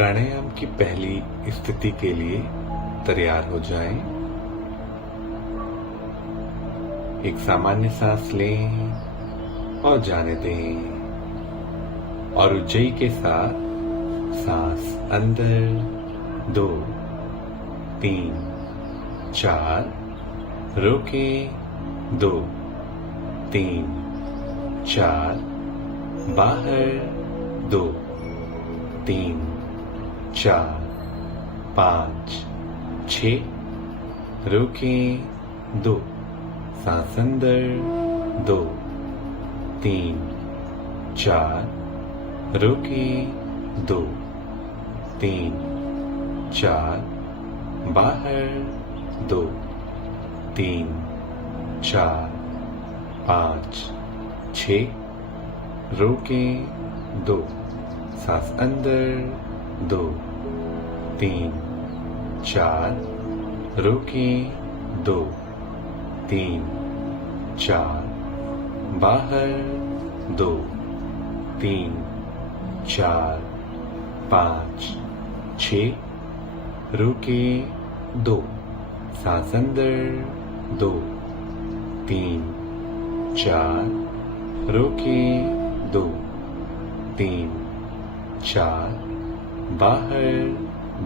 प्राणायाम की पहली स्थिति के लिए तैयार हो जाएं। एक सामान्य सांस लें और जाने दें और उज्जयी के साथ सांस अंदर 2, 3, 4 रोकें 2, 3, 4 बाहर 2, 3, 4 5 6 रोकें 2 सांस अंदर 2, 3, 4 रोकें 2, 3, 4 बाहर 2, 3, 4 5 6 रोकें 2 सांस अंदर 2, 3, 4 रोकें 2, 3, 4 बाहर 2, 3, 4 5 6 रोकें 2 सांस अंदर 2, 3, 4 रोकें 2, 3, 4 बाहर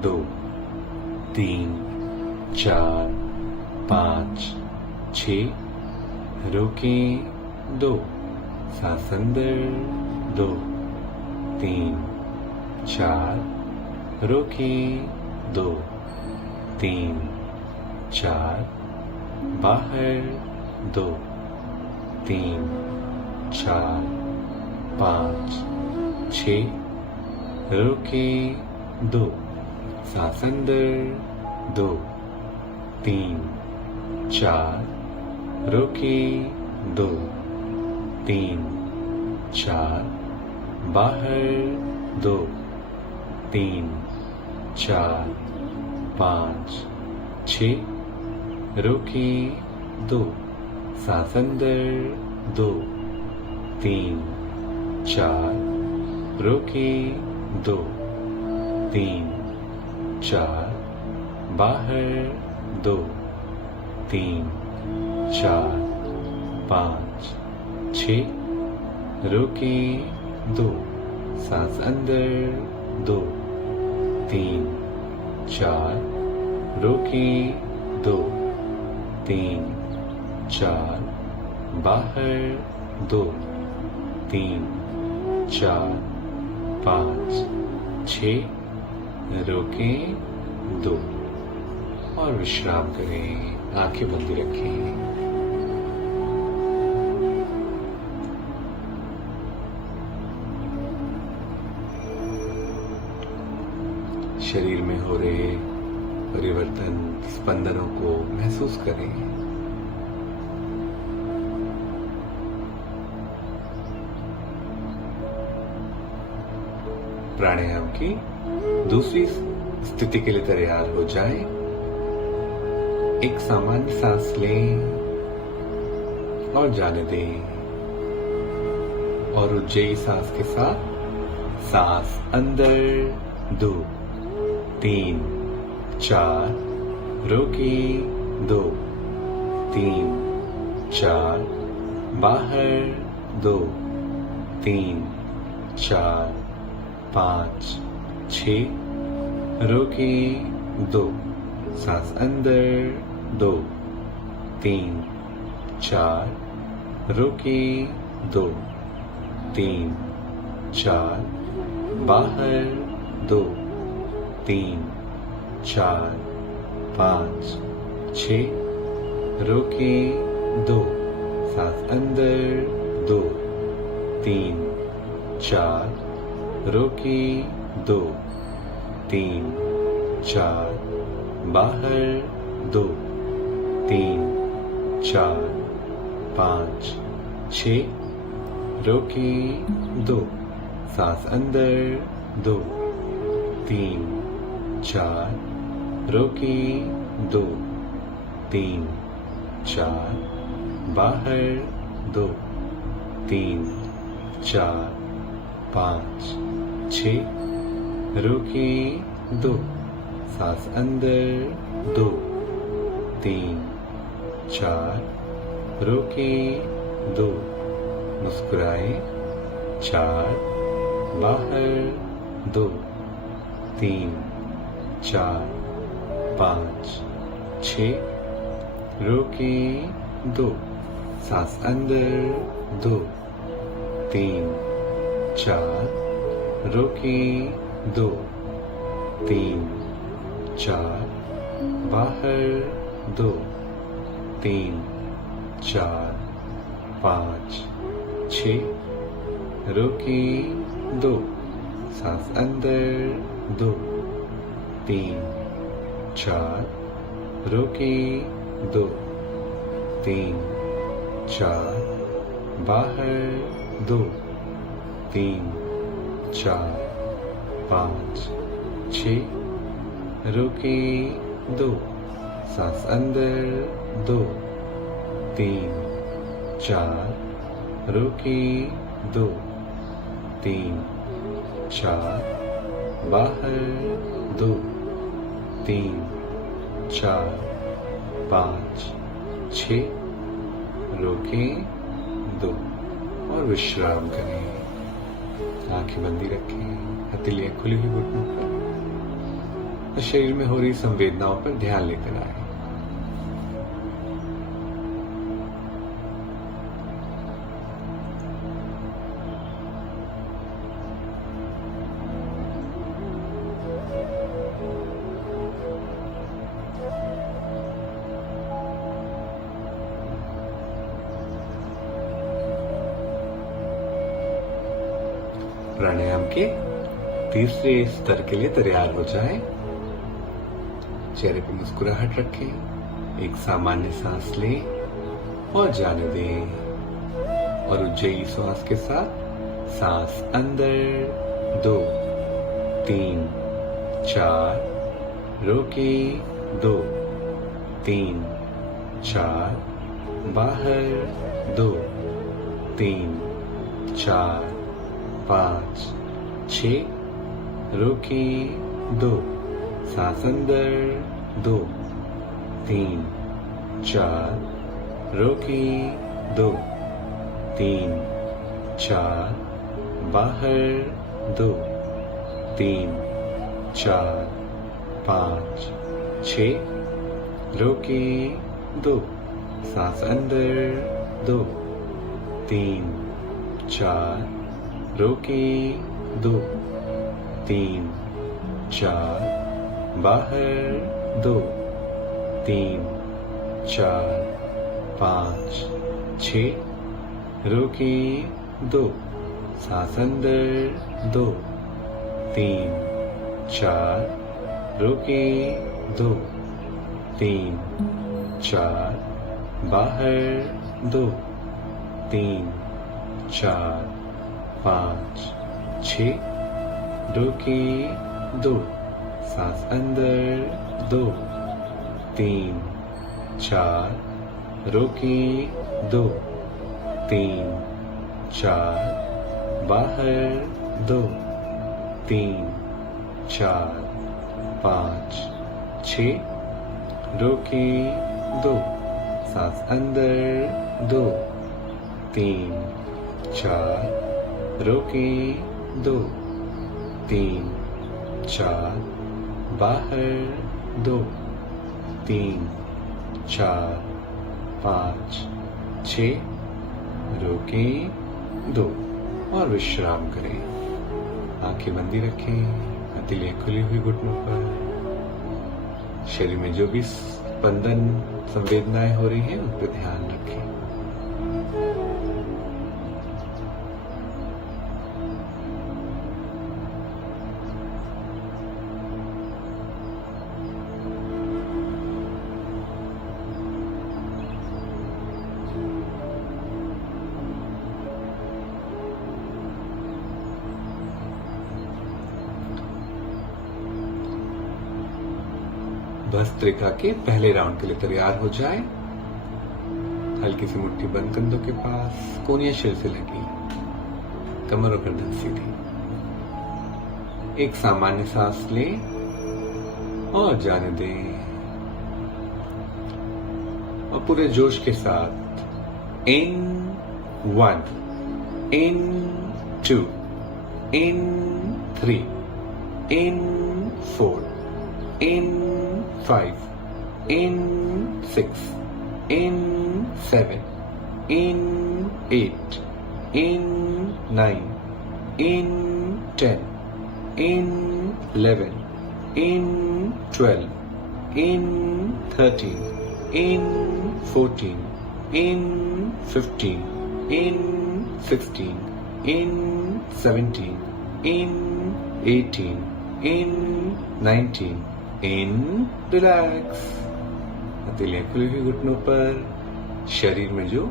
2, 3, 4 5 6 रोकें 2 सांस अंदर 2, 3, 4 रोकें 2, 3, 4 बाहर 2, 3, 4 5 6 रोकें 2 सांस अंदर 2, 3, 4 रोकें 2, 3, 4 बाहर 2, 3, 4 5 6 रोकें 2 सांस अंदर 2, 3, 4 रोकें 2, 3, 4 बाहर 2, 3, 4 5 6 रोकें 2 सांस अंदर 2, 3, 4 रोकें 2, 3, 4 बाहर 2, 3, 4 5 6 रोकें 2 और विश्राम करें। आंखें बंद रखें। शरीर में हो रहे परिवर्तन, स्पंदनों को महसूस करें। प्राणायाम की दूसरी स्थिति के लिए तैयार हो जाएं। एक सामान्य सांस लें और जाने दें और उज्जयी सांस के साथ सांस अंदर 2, 3, 4 रोकें 2, 3, 4 बाहर 2, 3, 4 5 6 रोकें 2 सांस अंदर 2, 3, 4 रोकें 2, 3, 4 बाहर 2, 3, 4 5 6 रोकें 2 सांस अंदर 2, 3, 4 रोकें 2, 3, 4 बाहर 2, 3, 4 5 6 रोकें 2 सांस अंदर 2, 3, 4 रोकें 2, 3, 4 बाहर 2, 3, 4 5 6 रोकें 2, सांस अंदर 2, 3, 4, रोकें 2, मुस्कुराए 4, बाहर 2, 3, 4, 5, 6, रोकें 2, सांस अंदर 2, 3, 4, रोकें 2, 3, 4, बाहर 2, 3, 4, 5, 6, रोकें 2, सांस अंदर 2, 3, 4, रोकें 2, 3, 4, बाहर 2, 3, 4, 5, 6, रोकें 2, सांस अंदर 2, 3, 4, रोकें 2, 3, 4, बाहर 2, 3, 4, 5, 6, रोकें 2 और विश्राम करें। आंखें बंदी रखें, हथेलियां खुली हुई घुटनों पर और शरीर में हो रही संवेदनाओं पर ध्यान लेकर आए। प्राणायाम के तीसरे स्तर के लिए तैयार हो जाएं। चेहरे पर मुस्कुराहट रखें, एक सामान्य सांस लें और जाने दें और उज्जयी श्वास के साथ सांस अंदर 2, 3, 4, रोकें 2, 3, 4, बाहर 2, 3, 4, 5, 6, रोकें 2, सांस अंदर 2, 3, 4, रोकें 2, 3, 4, बाहर 2, 3, 4, 5, 6, रोकें 2, सांस अंदर 2, 3, 4, रोकें 2, 3, 4, बाहर 2, 3, 4, 5, 6, रोकें 2, सांस अंदर 2, 3, 4, रोकें 2, 3, 4, बाहर 2, 3, 4, 5, 6, रोकें 2, सांस अंदर 2, 3, 4, रोकें 2, 3, 4, बाहर 2, 3, 4, 5, 6, रोकें 2, सांस अंदर 2, 3, 4, रोकें 2, 3, 4, बाहर 2, 3, 4, 5, 6, रोकें 2 और विश्राम करें। आंखें बंदी रखें, हथेलियां खुली हुई घुटनों पर। शरीर में जो भी स्पंदन संवेदनाएं हो रही हैं उन पर ध्यान रखें। भस्त्रिका के पहले राउंड के लिए तैयार हो जाए। हल्की सी मुट्ठी बंद कंधों के पास, कोहनियां सिर से लगी, कमर और गर्दन सीधी। एक सामान्य सांस लें और जाने दें। और पूरे जोश के साथ इन 1, इन 2, इन 3, इन 4, इन 5, इन 6, इन 7, in 8, in 9, in 10, in 11, in 12, in 13, in 14, in 15, in 16, in 17, in 18, in 19, in relax। हथेलियां खुली हुई घुटनों पर, शरीर में जो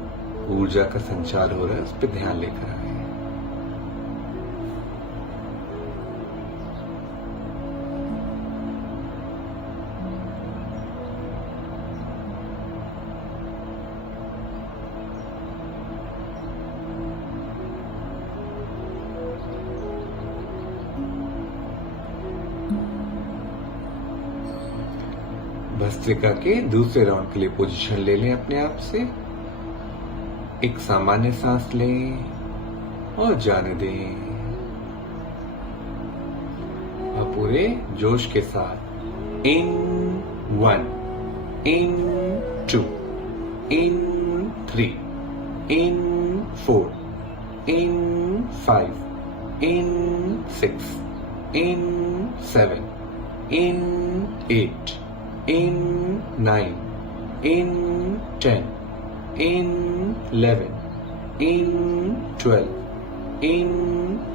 ऊर्जा का संचार हो रहा है उस पर ध्यान लेकर आए। भस्त्रिका के दूसरे राउंड के लिए पोजीशन ले लें अपने आप से। एक सामान्य सांस लें और जाने दें। और पूरे जोश के साथ इन 1, इन 2, इन 3, इन 4, इन 5, इन 6, इन 7, इन 8, in 9, in 10, in 11, in 12, in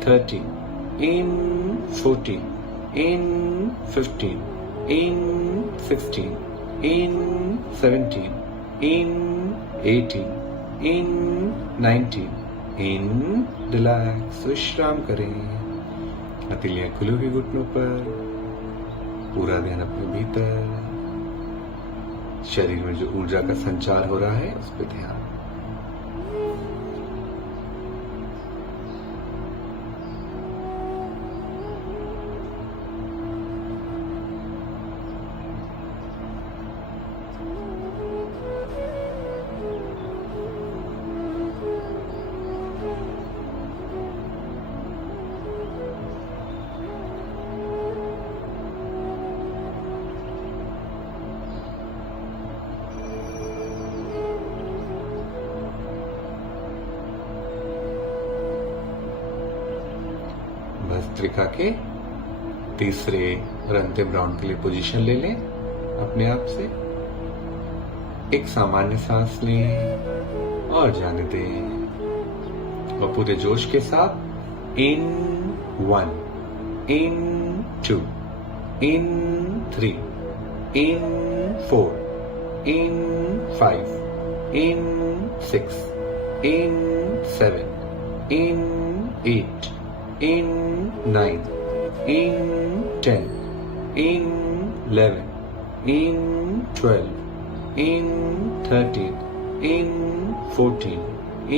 13, in 14, in 15, in 16, in 17, in 18, in 19, in relax। विश्राम करें। हथेलियां खुली हुई घुटनों पर, पूरा ध्यान अपने भीतर, शरीर में जो ऊर्जा का संचार हो रहा है उस पर ध्यान। भस्त्रिका के तीसरे और अंतिम राउंड के लिए पोजीशन ले लें अपने आप से। एक सामान्य सांस लें और जाने दें। और पूरे जोश के साथ इन 1, इन 2, इन 3, इन 4, इन 5, इन 6, इन 7, इन 8, in 9, in 10, in 11, in 12, in 13, in 14,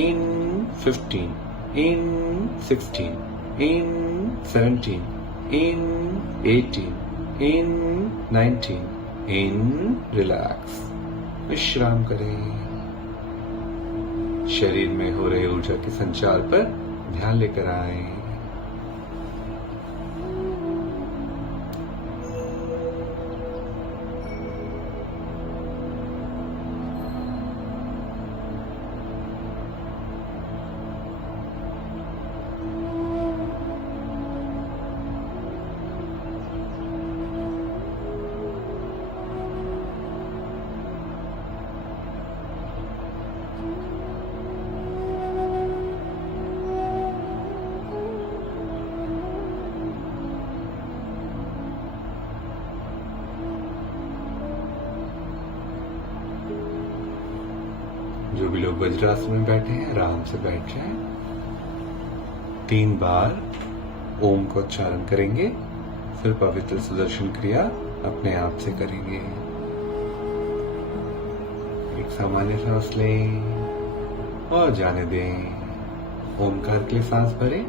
in 15, in 16, in 17, in 18, in 19, in relax। विश्राम करें। शरीर में हो रहे ऊर्जा के संचार पर ध्यान लेकर आए। जो भी लोग वज्रासन में बैठे हैं आराम से बैठ जाएं। 3 बार ओम का उच्चारण करेंगे, फिर पवित्र सुदर्शन क्रिया अपने आप से करेंगे। एक सामान्य सांस लें और जाने दें। ओमकार के लिए सांस भरें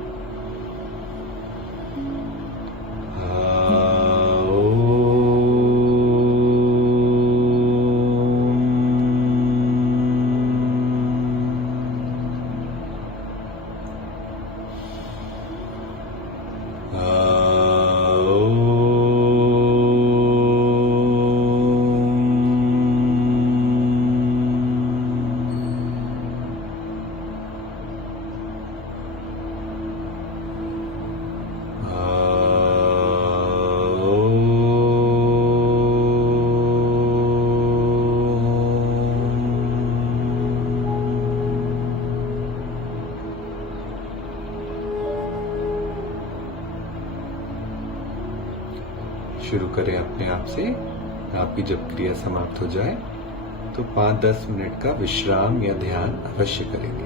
शुरू करें अपने आप से। आपकी जब क्रिया समाप्त हो जाए तो 5-10 मिनट का विश्राम या ध्यान अवश्य करेंगे।